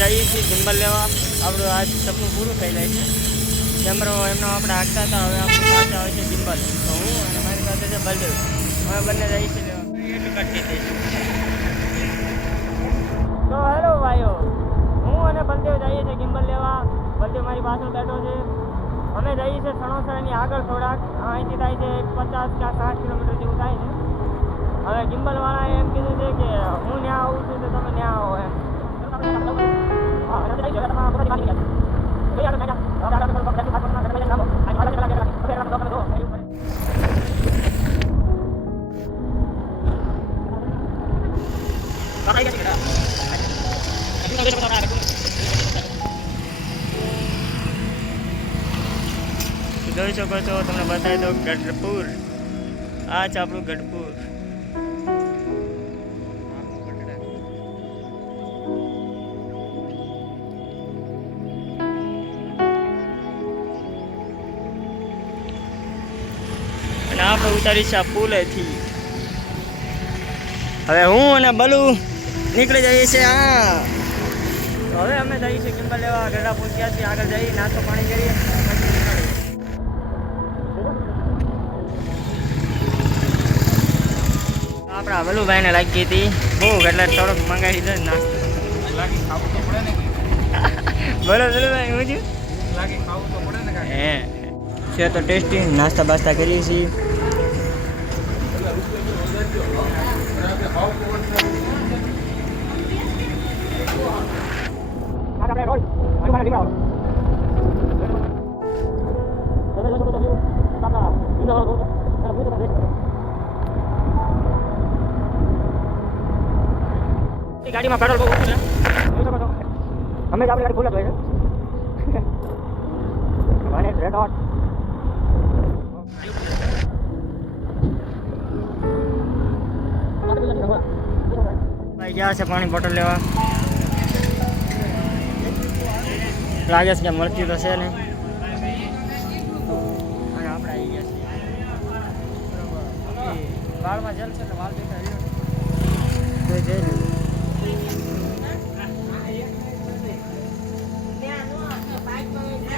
જઈએ છીએ ગિમ્બલ લેવા. આપણું આજ સપનું પૂરું થઈ જાય છે. કેમેરો એમનો આપણે હાંકતા હતા, હવે આપણી પાસે આવે છે ગિમ્બલ. તો હું અને મારી પાસે છે બલદેવ. હવે બંને જઈએ છીએ લેવા. એટલું કાઢી દઈશું. તો હેલો ભાઈઓ, હું અને બલદેવ જઈએ છીએ ગિમ્બલ લેવા. બલદેવ મારી પાછળ બેઠો છે. અમે જઈએ છીએ સણોસરાની આગળ થોડાક, અહીંથી થાય છે 50 કે 60 કિલોમીટર જેવું થાય છે. હવે ગિમ્બલવાળાએ એમ કીધું છે કે હું ત્યાં આવું છું તો તમે ત્યાં આવો એમ. જોઈ શકો છો, તમને બતાવી દો ગઢપુર. આ છે આપણું ગઢપુર. અને આપણે ઉતારી છે આ પુલેથી. હવે હું અને બલુ નીકળી જઈએ છીએ. હવે અમે જઈએ છીએ ગિમ્બલ લેવા. ગઢપુર ક્યાંથી આગળ જઈએ, નાસ્તો પાણી કરીએ. આપણા વલુભાઈને લાગી હતી ભૂખ, એટલે થોડોક મંગાવી દીધો નાસ્તો. બોલો વલુભાઈ, હું છું હે છે તો ટેસ્ટી. નાસ્તા બાસ્તા કરીએ છીએ. ગાડીમાં પેટ્રોલ બહુ ઓછું છે. અમે જ આપણી ગાડી ફૂલ જ હોય છે. ભાઈ ગયા છે પાણી બોટલ લેવા. લાગે છે કે મળતી તો છે નહીં. અને આપણે આવી ગયા છીએ. વાળમાં જલ છે એટલે વાળ દેખાય.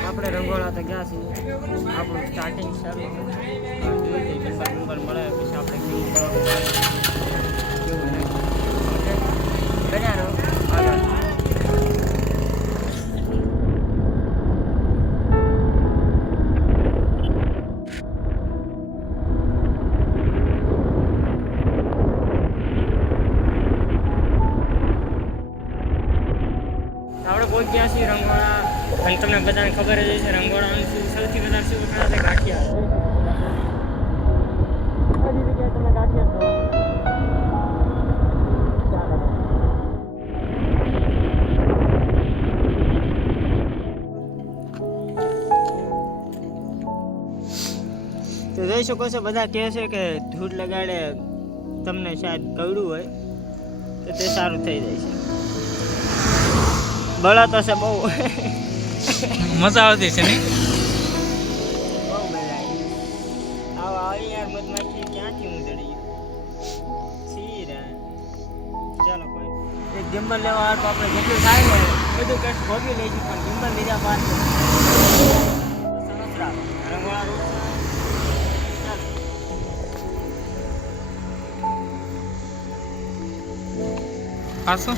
આપણે રંગોળા તો ગયા છીએ. આપણું સ્ટાર્ટિંગ શરૂ નંબર મળે પછી આપણે બન્યા આગળ. આપણે પહોંચી ગયા છીએ રંગોળા. અને તમને બધાને ખબર જ છે રંગોળાનું સૌથી વધારે શું વખણાય છે? ગાંઠિયા. બધી જગ્યાએ તમે ગાંઠિયા છો. તો જોઈ શકો છો, બધા કહે છે કે ધૂળ લગાડે તમને શાયદ કવડું હોય તો તે સારું થઈ જાય છે. બળા તો છે બહુ. મજા આવતી છે ને? બહુ મજા આવી. આવી યાર મધમાખી ક્યાંથી હું ચડી સી રે. ચાલો કોઈ એક ગિમ્બલ લેવા હાટ આપણે જેટલું થાય ને બધું કષ્ટ ભોગવી લઈશું, પણ ગિમ્બલ લીધા બાદ સણોસરા રંગોળા રૂટ. પાછું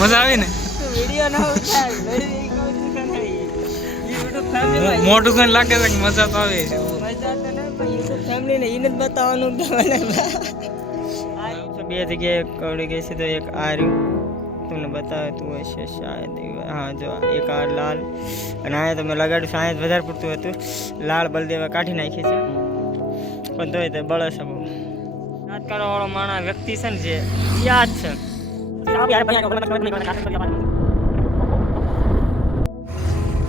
મજા આવી ને? વિડીયો ના ઉતાર મોટું કઈ લાગે છે કે મજા તો આવે છે. મજા તો નહીં, પણ યુટ્યુબ ફેમિલીને એને જ બતાવવાનું કે મને બે જગ્યાએ કવડી ગઈ છે. તો એક આ રહ્યું તમને બતાવતું હોય છે શાયદ. હા જો એક આ લાલ, અને અહીંયા તમે લગાડ્યું શાયદ વધારે પૂરતું હતું. લાલ બલદેવા કાઢી નાખી છે, પણ તોય તે બળે છે બહુ. રાજકારણવાળો માણસ વ્યક્તિ છે ને જે યાદ છે.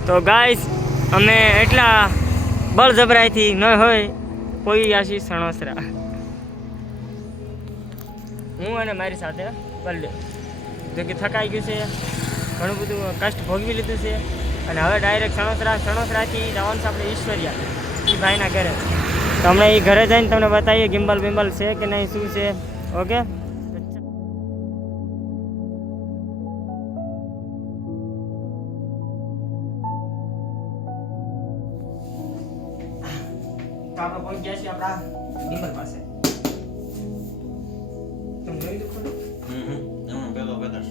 તો ગાઈસ, અમે એટલા બળજબરાઈથી ન હોય કોઈ આશી સણોસરા. હું અને મારી સાથે બલદેવ જો કે થકાઈ ગયું છે, ઘણું બધું કષ્ટ ભોગવી લીધું છે. અને હવે ડાયરેક્ટ સણોસરાથી જવાનું છે આપણે ઈશ્વરિયા એ ભાઈના ઘરે. તો હમણાં એ ઘરે જઈને તમને બતાવીએ ગિમ્બલ બિમ્બલ છે કે નહીં, શું છે. ઓકે. કોઈ ગયા છે આપણા ડિમ્પલ પાસે તમે જોઈ લો ખરું એમાં પેલો કદાચ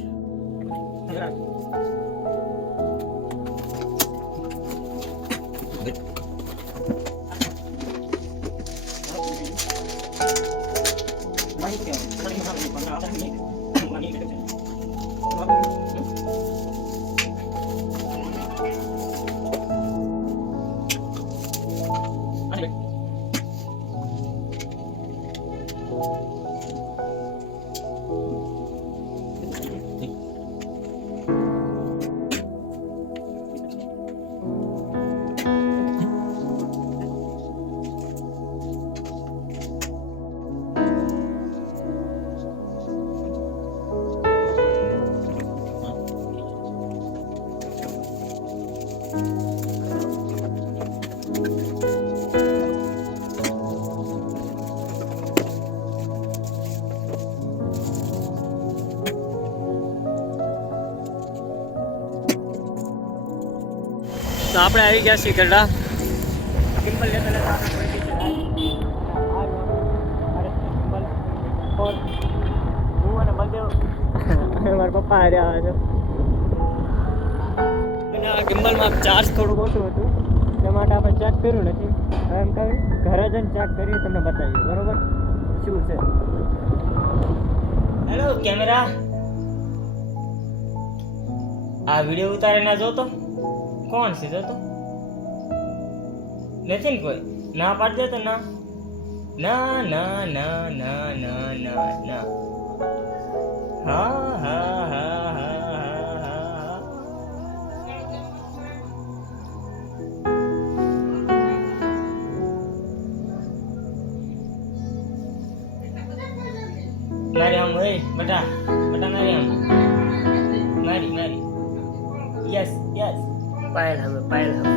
તો આપણે આવી ગયા છીએ ગરડા સિમ્પલ લેતા લેતા આપણે પહોંચી ગયા હું અને બલદેવ મારા પપ્પા હાર્યા છો અને આ ગિમ્બલમાં ચાર્જ થોડુંક ઓછું હતું તે માટે આપણે ચેક કર્યું નથી હવે એમ કહ્યું ઘરે જઈને ચેક કરી તમને બતાવીએ બરોબર શું છે હેલો કેમેરા આ વિડીયો ઉતારે ના જોતો કોણ છે જોતો નથી ને કોઈ ના પાડી દે તો ના ના ના ના ના ના ના ના હા હા હા હા હા મારી આમ હોય બટા બટા મારી આમ મારી યસ યસ પાયલ હવે